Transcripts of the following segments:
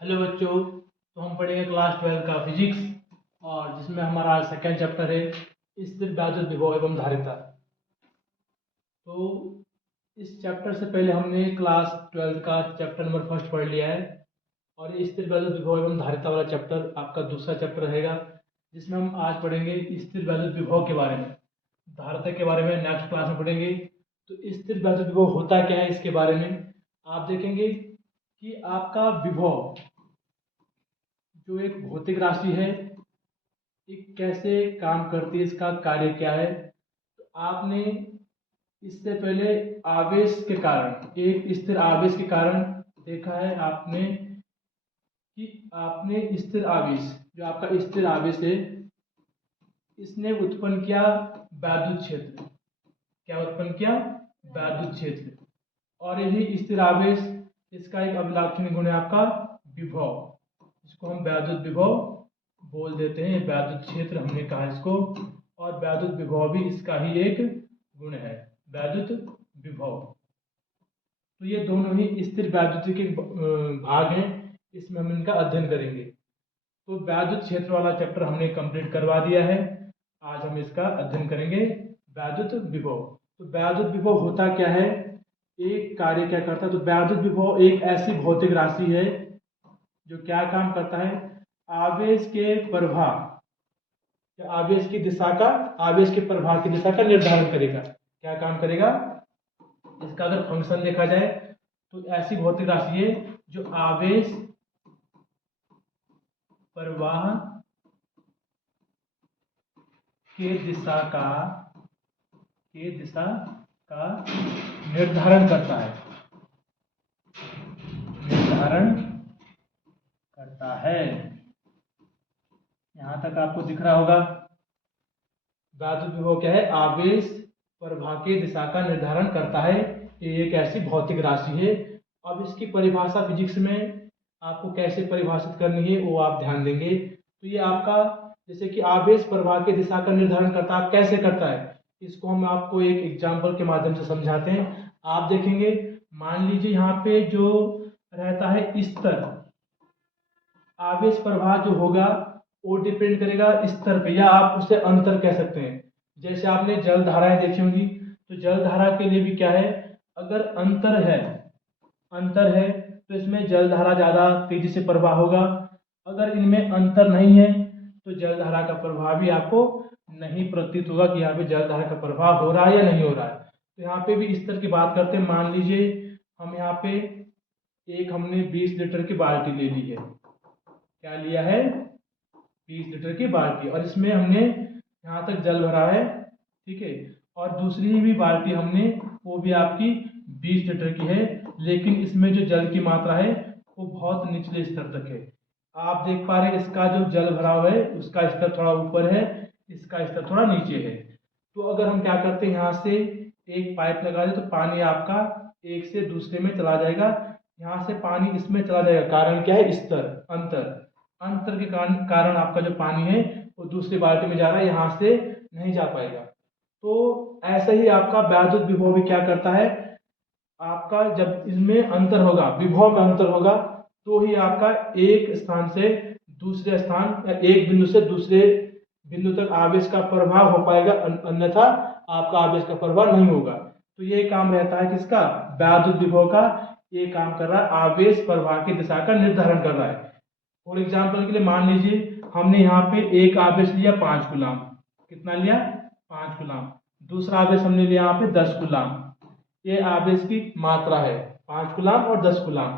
Hello बच्चों। तो हम पढ़ेंगे क्लास 12 का फिजिक्स और जिसमें हमारा सेकेंड चैप्टर है स्थिर वैद्युत विभव एवं धारिता। तो इस चैप्टर से पहले हमने क्लास 12 का चैप्टर नंबर फर्स्ट पढ़ लिया है और ये स्थिर वैद्युत विभव एवं धारिता वाला चैप्टर आपका दूसरा चैप्टर रहेगा, जिसमें हम आज पढ़ेंगे स्थिर वैद्युत विभव के बारे में। धारिता के बारे में नेक्स्ट क्लास में पढ़ेंगे। तो स्थिर वैद्युत विभव होता क्या है इसके बारे में आप देखेंगे कि आपका विभव जो एक भौतिक राशि है, एक कैसे काम करती है, इसका कार्य क्या है। तो आपने इससे पहले आवेश के कारण, एक स्थिर आवेश के कारण देखा है आपने कि आपने स्थिर आवेश, जो आपका स्थिर आवेश है, इसने उत्पन्न किया वैद्युत क्षेत्र। क्या उत्पन्न किया? वैद्युत क्षेत्र। और यही स्थिर आवेश, इसका एक अभिलाक्षणिक गुण है आपका विभव, इसको हम वैद्युत विभव बोल देते हैं। वैद्युत क्षेत्र हमने कहा इसको, और वैद्युत विभव भी इसका ही एक गुण है, वैद्युत विभव। तो ये दोनों ही स्थिर वैद्युत के भाग हैं, इसमें हम इनका अध्ययन करेंगे। तो वैद्युत क्षेत्र वाला चैप्टर हमने कंप्लीट करवा दिया है, आज हम इसका अध्ययन करेंगे वैद्युत विभव। तो वैद्युत विभव होता क्या है, एक कार्य क्या करता है। तो वैद्युत विभव एक ऐसी भौतिक राशि है जो क्या काम करता है, आवेश के प्रवाह, आवेश की दिशा का, आवेश के प्रवाह की दिशा का निर्धारण करेगा। क्या काम करेगा? इसका अगर फंक्शन देखा जाए तो ऐसी भौतिक राशि है जो आवेश प्रवाह के दिशा का निर्धारण करता है, निर्धारण करता है। यहां तक आपको दिख रहा होगा। वैद्युत विभव क्या है? आवेश प्रवाह की दिशा का निर्धारण करता है। ये एक ऐसी भौतिक राशि है। अब इसकी परिभाषा फिजिक्स में आपको कैसे परिभाषित करनी है वो आप ध्यान देंगे। तो ये आपका, जैसे कि आवेश प्रवाह की दिशा का निर्धारण करता है, कैसे करता है इसको हम आपको एक एग्जाम्पल के माध्यम से समझाते हैं। आप देखेंगे, मान लीजिए यहाँ पे जो रहता है स्तर, आवेश प्रवाह जो होगा वो डिपेंड करेगा स्तर पे, या आप उसे अंतर कह सकते हैं। जैसे आपने जल धाराएं देखी होंगी, तो जल धारा के लिए भी क्या है, अगर अंतर है तो इसमें जल धारा ज्यादा तेजी से प्रवाह होगा। अगर इनमें अंतर नहीं है तो जल धारा का प्रवाह भी आपको नहीं प्रतीत होगा कि यहाँ पे जल धारा का प्रवाह हो रहा है या नहीं हो रहा है। तो यहाँ पे भी स्तर की बात करते हैं। मान लीजिए हम यहाँ पे एक हमने 20 लीटर की बाल्टी ले ली है। क्या लिया है? 20 लीटर की बाल्टी, और इसमें हमने यहाँ तक जल भरा है, ठीक है। और दूसरी भी बाल्टी हमने, वो भी आपकी 20 लीटर की है, लेकिन इसमें जो जल की मात्रा है वो बहुत निचले स्तर तक है। आप देख पा रहे हैं इसका जो जल भरा हुआ है उसका स्तर थोड़ा ऊपर है, इसका स्तर थोड़ा नीचे है। तो अगर हम क्या करते हैं, यहाँ से एक पाइप लगा दें तो पानी आपका एक से दूसरे में चला जाएगा। यहाँ से पानी इसमें चला जाएगा, कारण क्या है? स्तर, अंतर के कारण आपका जो पानी है वो दूसरी बाल्टी में जा रहा है, यहाँ से नहीं जा पाएगा। तो ऐसा ही आपका वैद्युत विभव भी क्या करता है, आपका जब इसमें अंतर होगा, विभव में अंतर होगा, तो ही आपका एक स्थान से दूसरे स्थान या एक बिंदु से दूसरे बिंदु तक आवेश का प्रवाह हो पाएगा, अन्यथा आपका आवेश का प्रवाह नहीं होगा। तो ये काम रहता है किसका? वैद्युत विभव का। ये काम कर रहा है, आवेश प्रवाह की दिशा का निर्धारण कर रहा है। फॉर एग्जाम्पल के लिए मान लीजिए हमने यहाँ पे एक आवेश लिया 5 कूलाम। कितना लिया? 5 कूलाम। दूसरा आवेश हमने लिया यहाँ पे 10 कूलाम। ये आवेश की मात्रा है, 5 कूलाम और 10 कूलाम।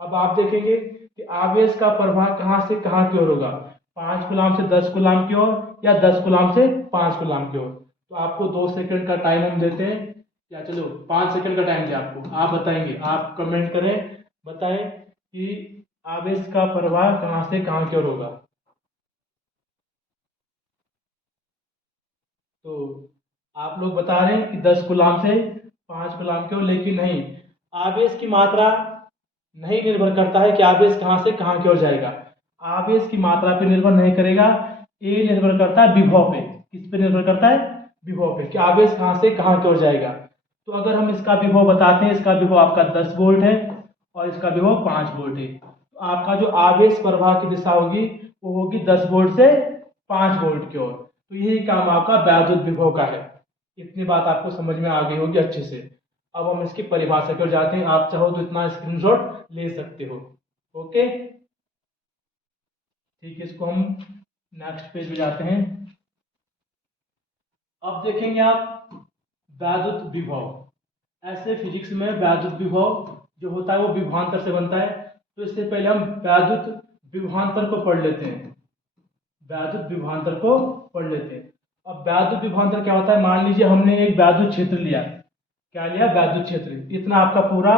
अब आप देखेंगे कि आवेश का प्रवाह कहाँ से कहाँ की ओर होगा, 5 कूलाम से 10 कूलाम की ओर या 10 कूलाम से 5 कूलाम की ओर। तो आपको 2 सेकंड का टाइम हम देते हैं, या चलो 5 सेकंड का टाइम दिया आपको, आप बताएंगे, आप कमेंट करें, बताएं कि आवेश का प्रवाह कहाँ से कहाँ की ओर होगा। तो आप लोग बता रहे हैं कि 10 कूलाम से 5 कूलाम की ओर, लेकिन नहीं, आवेश की मात्रा नहीं निर्भर करता है कि आवेश कहाँ से कहाँ की ओर जाएगा। आवेश की मात्रा पे निर्भर नहीं करेगा, ये निर्भर करता है विभव पे। किस पे निर्भर करता है? विभव पे, कि आवेश कहाँ से कहाँ की ओर जाएगा। तो अगर हम इसका विभव बताते हैं, इसका विभव आपका 10 वोल्ट है और इसका विभव 5 वोल्ट है। तो आपका जो आवेश प्रवाह की दिशा होगी वो होगी 10 वोल्ट से 5 वोल्ट की ओर। तो यही काम आपका वैद्युत विभव का है। इतनी बात आपको समझ में आ गई होगी अच्छे से। अब हम इसकी परिभाषा की ओर जाते हैं। आप चाहो तो इतना स्क्रीनशॉट ले सकते हो। ओके, ठीक है, इसको हम नेक्स्ट पेज पे जाते हैं। अब देखेंगे आप वैद्युत विभव। ऐसे फिजिक्स में वैद्युत विभव जो होता है वो विभवांतर से बनता है। तो इससे पहले हम वैद्युत विभवांतर को पढ़ लेते हैं। वैद्युत विभवांतर को पढ़ लेते हैं। अब वैद्युत विभवांतर क्या होता है? मान लीजिए हमने एक वैद्युत क्षेत्र लिया। क्या लिया? वैद्युत क्षेत्र। इतना आपका पूरा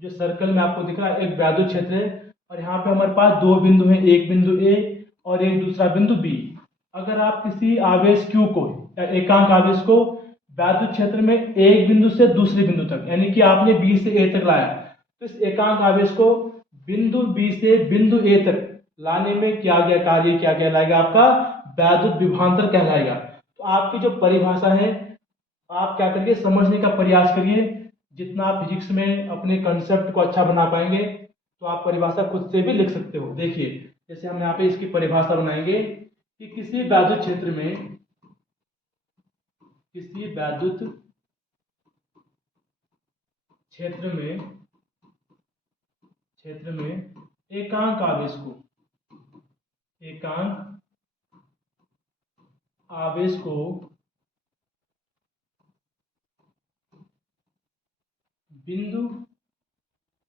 जो सर्कल में आपको दिख रहा है एक वैद्युत क्षेत्र है। और यहाँ पे हमारे पास दो बिंदु हैं, एक बिंदु ए और एक दूसरा बिंदु बी। अगर आप किसी आवेश Q को या एकांक आवेश को वैद्युत क्षेत्र में एक बिंदु से दूसरे बिंदु तक, यानी कि आपने बी से ए तक लाया, तो इस एकांक आवेश को बिंदु बी से बिंदु ए तक लाने में क्या गया कार्य क्या कहलाएगा? आपका वैद्युत विभवांतर कहलाएगा। तो आपकी जो परिभाषा है, आप क्या करिए, समझने का प्रयास करिए। जितना आप फिजिक्स में अपने कंसेप्ट को अच्छा बना पाएंगे तो आप परिभाषा खुद से भी लिख सकते हो। देखिए, जैसे हम यहाँ पे इसकी परिभाषा बनाएंगे कि किसी वैद्युत क्षेत्र में, किसी वैद्युत क्षेत्र में एकांक आवेश को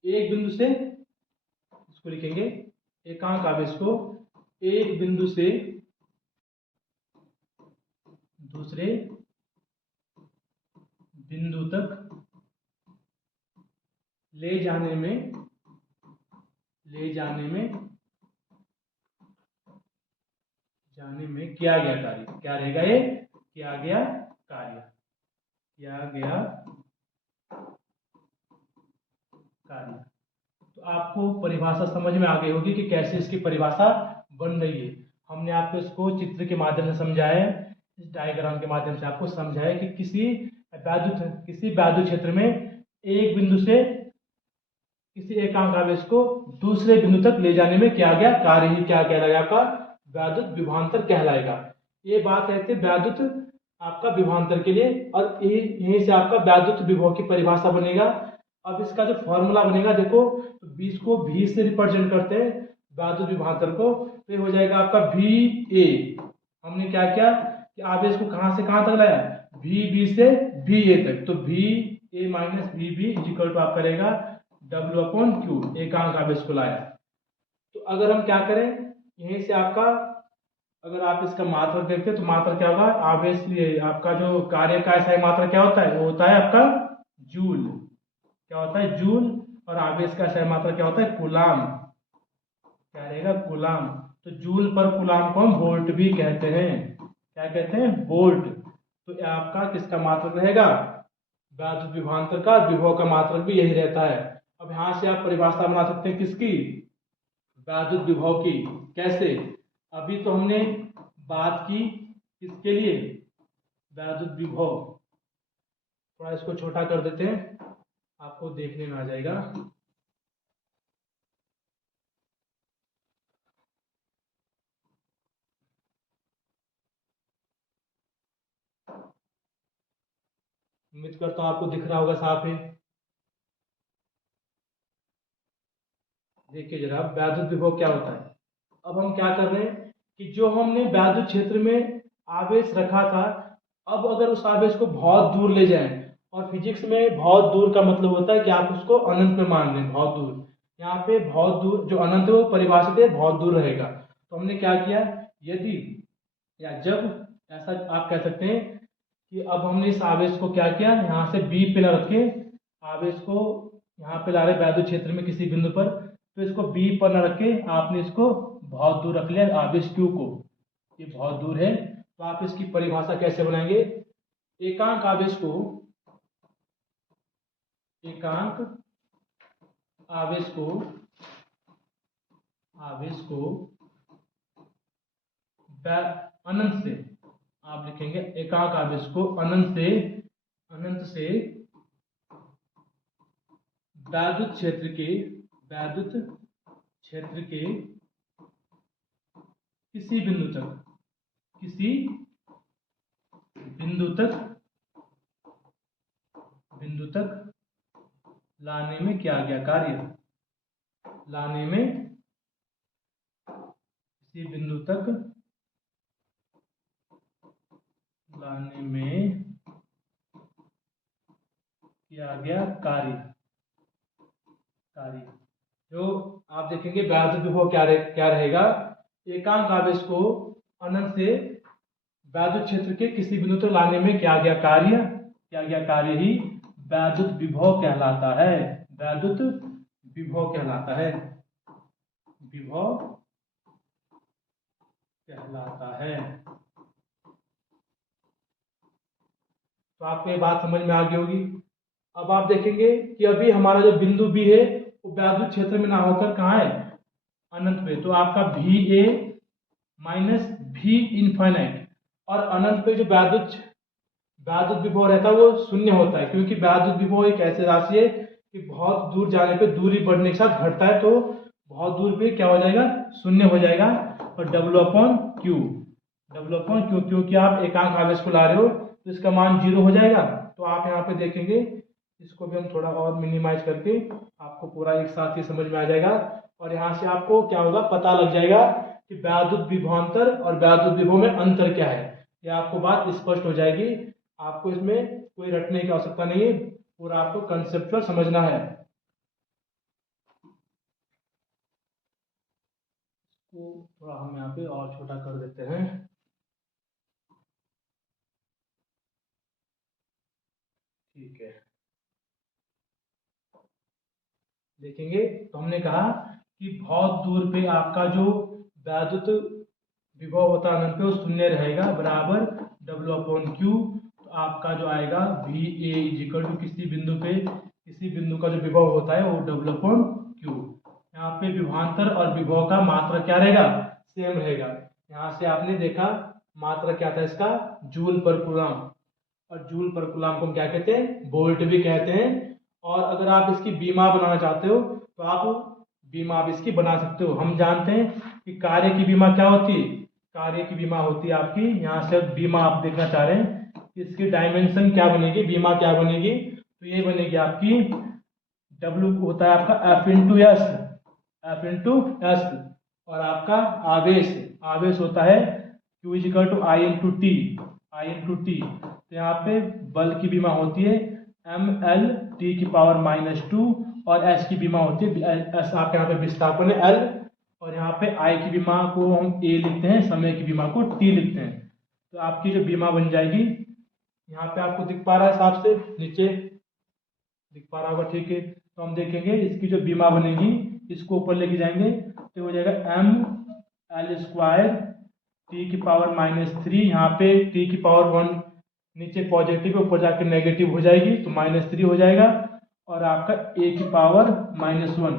एक बिंदु से, इसको लिखेंगे, एकांक आवेश को एक बिंदु से दूसरे बिंदु तक ले जाने में किया गया कार्य क्या रहेगा? ये किया गया कार्य। तो आपको परिभाषा समझ में आ गई होगी कि कैसे इसकी परिभाषा बन रही है। हमने आपको इसको चित्र के माध्यम से समझाया है, इस डायग्राम के माध्यम से आपको समझाया कि किसी वैद्युत क्षेत्र में एक बिंदु से किसी एकांक आवेश को दूसरे बिंदु तक ले जाने में किया गया कार्य ही क्या कहलाएगा? आपका वैद्युत विभवांतर कहलाएगा। ये बात रहती है वैद्युत आपका विभवांतर के लिए। और यहीं से आपका वैद्युत विभव की परिभाषा बनेगा। अब इसका जो फॉर्मूला बनेगा, देखो, तो 20 को V से रिप्रेजेंट करते हैं वैद्युत विभवांतर को, तो ये हो जाएगा आपका VA। हमने क्या किया कि आवेश को कहां से कहां तक लाया? VB से VA तक। तो VA minus VB is equal to आपका रहेगा W/Q, एकांक आवेश को लाया। तो अगर हम क्या करें, यहीं से आपका, अगर आप इसका मात्रक देखते हैं तो मात्रक क्या होगा? आवेश, ये आपका जो कार्य का SI मात्रक क्या होता है? वो होता है आपका जूल। क्या होता है? जूल। और आवेश का SI मात्रक क्या होता है? कूलाम। क्या रहेगा? कूलाम। तो जूल पर कूलाम को हम वोल्ट भी कहते हैं। क्या कहते हैं? वोल्ट। तो आपका किसका मात्रक रहेगा? वैद्युत विभवांतर का, विभव का मात्रक भी यही रहता है। अब यहां से आप परिभाषा बना सकते हैं किसकी? वैद्युत विभव की। कैसे? अभी तो हमने बात की किसके लिए? वैद्युत विभव। थोड़ा इसको छोटा कर देते हैं, आपको देखने में आ जाएगा। उम्मीद करता हूं आपको दिख रहा होगा साफ है। देखिए जरा, वैद्युत विभव क्या होता है। अब हम क्या कर रहे हैं कि जो हमने वैद्युत क्षेत्र में आवेश रखा था, अब अगर उस आवेश को बहुत दूर ले जाएं, और फिजिक्स में बहुत दूर का मतलब होता है कि आप उसको अनंत में मान लें, बहुत दूर। यहाँ पे बहुत दूर, जो अनंत है वो परिभाषित है बहुत दूर रहेगा। तो हमने क्या किया, यदि या जब, ऐसा आप कह सकते हैं कि अब हमने इस आवेश को क्या किया, यहाँ से बी पे न रखे, आवेश को यहाँ पे ला रहे वैद्युत क्षेत्र में किसी बिंदु पर, तो इसको बी पर न रखे आपने इसको बहुत दूर रख लिया आवेश Q को। ये बहुत दूर है। तो आप इसकी परिभाषा कैसे बनाएंगे? एकांक आवेश को अनंत से, आप लिखेंगे एकांक आवेश को अनंत से वैद्युत क्षेत्र के किसी बिंदु तक लाने में किया गया कार्य, किसी बिंदु तक लाने में किया गया कार्य। जो आप देखेंगे वैद्युत विभव क्या रहेगा, एकांक आवेश को अनंत से वैद्युत क्षेत्र के किसी बिंदु तक लाने में किया गया कार्य ही वैद्युत विभव कहलाता है। तो आपको ये बात समझ में आ गई होगी। अब आप देखेंगे कि अभी हमारा जो बिंदु बी है वो वैद्युत क्षेत्र में ना होकर कहाँ है, अनंत पे। तो आपका VA माइनस V इनफाइनाइट, और अनंत पे जो वैद्युत विभव रहता है वो शून्य होता है, क्योंकि वैद्युत विभव एक ऐसी राशि है कि बहुत दूर जाने पे दूरी बढ़ने के साथ घटता है, तो बहुत दूर पे क्या हो जाएगा, शून्य हो जाएगा। और W/Q, क्योंकि आप एकांक आवेश को ला रहे हो तो इसका मान 0 हो जाएगा। तो आप यहाँ पे देखेंगे, इसको भी हम थोड़ा और मिनिमाइज करके आपको पूरा एक साथ ही समझ में आ जाएगा। और यहाँ से आपको क्या होगा, पता लग जाएगा कि वैद्युत विभवांतर और वैद्युत विभव में अंतर क्या है। ये आपको बात स्पष्ट हो जाएगी। आपको इसमें कोई रटने की आवश्यकता नहीं है, पूरा आपको कंसेप्चुअल समझना है। तो थोड़ा हम यहाँ पे और छोटा कर देते हैं। ठीक है, देखेंगे तो हमने कहा कि बहुत दूर पे आपका जो वैद्युत विभव होता है अनंत पे वो शून्य रहेगा, बराबर W/Q। तो आपका जो आएगा VA इजिकल टू किसी बिंदु का जो विभव होता है वो W/Q। यहाँ पे विभवांतर और विभव का मात्रा क्या रहेगा, सेम रहेगा। यहाँ से आपने देखा मात्रा क्या था इसका, जूल पर कूलम, और जूल पर कूलम को हम क्या कहते हैं, वोल्ट भी कहते हैं। और अगर आप इसकी बीमा बनाना चाहते हो तो आप बीमा आप इसकी बना सकते हो। हम जानते हैं कि कार्य की बीमा क्या होती है, कार्य की बीमा होती है आपकी, यहाँ से बीमा आप देखना चाह रहे हैं, इसकी डायमेंशन क्या बनेगी, बीमा क्या बनेगी, तो ये बनेगी आपकी W होता है आपका F × S, और आपका आवेश होता है Q = I × T। तो यहाँ पे बल की बीमा होती है mL/-2, और S की बीमा होती है, S आपके यहाँ पे विस्थापन है L, और यहाँ पे I की बीमा को हम A लिखते हैं, समय की बीमा को T लिखते हैं। तो आपकी जो बीमा बन जाएगी, यहाँ पे आपको दिख पा रहा है हिसाब से, नीचे दिख पा रहा होगा, ठीक है। तो हम देखेंगे इसकी जो बीमा बनेगी, इसको ऊपर लेके जाएंगे तो हो जाएगा mL² T⁻³ यहाँ पे T⁻1 नीचे पॉजिटिव है, ऊपर जाके नेगेटिव हो जाएगी तो -3 हो जाएगा। और आपका A⁻−1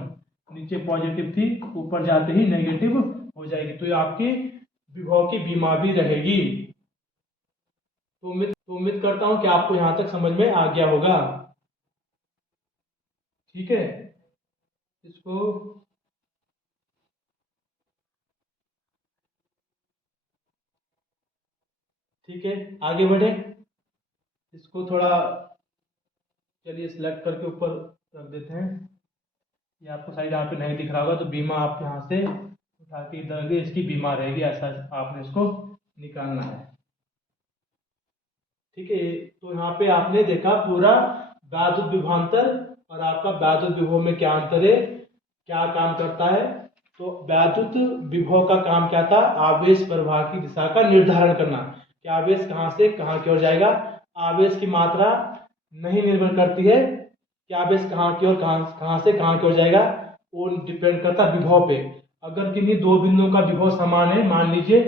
नीचे पॉजिटिव थी, ऊपर जाते ही नेगेटिव हो जाएगी। तो ये आपकी विभव की बीमा भी रहेगी। तो उम्मीद करता हूं कि आपको यहां तक समझ में आ गया होगा। ठीक है, इसको ठीक है, आगे बढ़े। इसको थोड़ा चलिए सिलेक्ट करके ऊपर रख देते हैं। ये आपको शायद यहाँ पे नहीं दिख रहा होगा, तो बीमा आप यहाँ से उठा के इधर इसकी बीमा रहेगी, ऐसा आपने इसको निकालना है। ठीक है, तो यहाँ पे आपने देखा पूरा वैद्युत विभवांतर और आपका वैद्युत विभव में क्या अंतर है, क्या काम करता है। तो वैद्युत विभव का काम क्या था, आवेश प्रवाह की दिशा का निर्धारण करना, कि आवेश कहाँ से कहाँ की ओर जाएगा। आवेश की मात्रा नहीं निर्भर करती है कि आवेश कहाँ की ओर कहाँ से कहाँ की ओर जाएगा, वो डिपेंड करता है विभव पे। अगर किन्हीं दो बिंदुओं का विभव समान है, मान लीजिए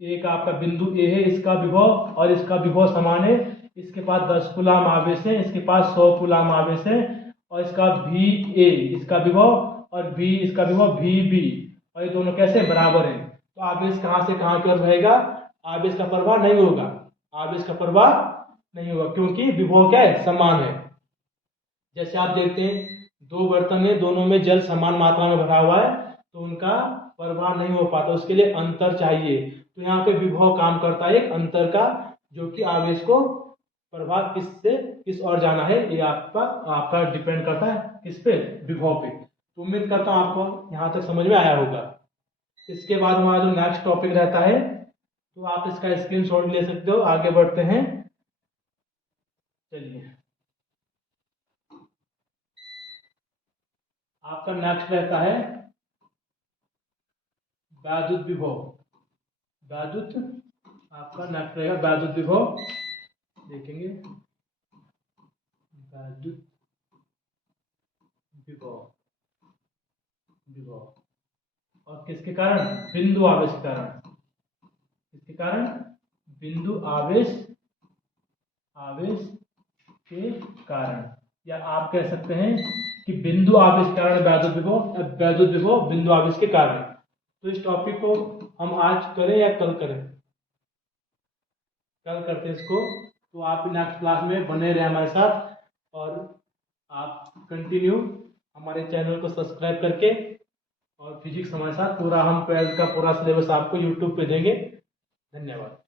एक आपका बिंदु A है, इसका विभव और इसका विभव समान है, इसके पास 10 कूलाम आवेश है, इसके पास 100 कूलाम आवेश है, और इसका VA इसका विभव और V इसका विभव VB, और ये दोनों कैसे बराबर है। तो आवेश कहाँ से कहाँ की ओर रहेगा, आवेश का प्रवाह नहीं होगा, क्योंकि विभव क्या है, समान है। जैसे आप देखते हैं दो बर्तन है, दोनों में जल समान मात्रा में भरा हुआ है, तो उनका प्रवाह नहीं हो पाता, उसके लिए अंतर चाहिए। तो यहाँ पे विभव काम करता है एक अंतर का, जो कि आवेश को प्रवाह किस और जाना है, ये आपका डिपेंड करता है किस पे, विभव पे। तो उम्मीद करता हूँ आपको यहाँ तक समझ में आया होगा। इसके बाद हमारा जो नेक्स्ट टॉपिक रहता है, तो आप इसका स्क्रीनशॉट ले सकते हो। आगे बढ़ते हैं, चलिए। आपका नेक्स्ट रहता है वैद्युत विभव। वैद्युत आपका नेक्स्ट रहेगा वैद्युत विभव, देखेंगे वैद्युत विभव। विभव और किसके कारण, बिंदु आवेश के कारण। किसके कारण, बिंदु आवेश के कारण, या आप कह सकते हैं कि बिंदु आवेश के कारण वैद्युत विभव, वैद्युत विभव बिंदु आवेश के कारण। तो इस टॉपिक को हम आज करें या कल करें? कल करते हैं इसको। तो आप नेक्स्ट क्लास में बने रहे हमारे साथ, और आप कंटिन्यू हमारे चैनल को सब्सक्राइब करके, और फिजिक्स हमारे साथ पूरा, हम 12th का पूरा सिलेबस आपको यूट्यूब पे देंगे। धन्यवाद।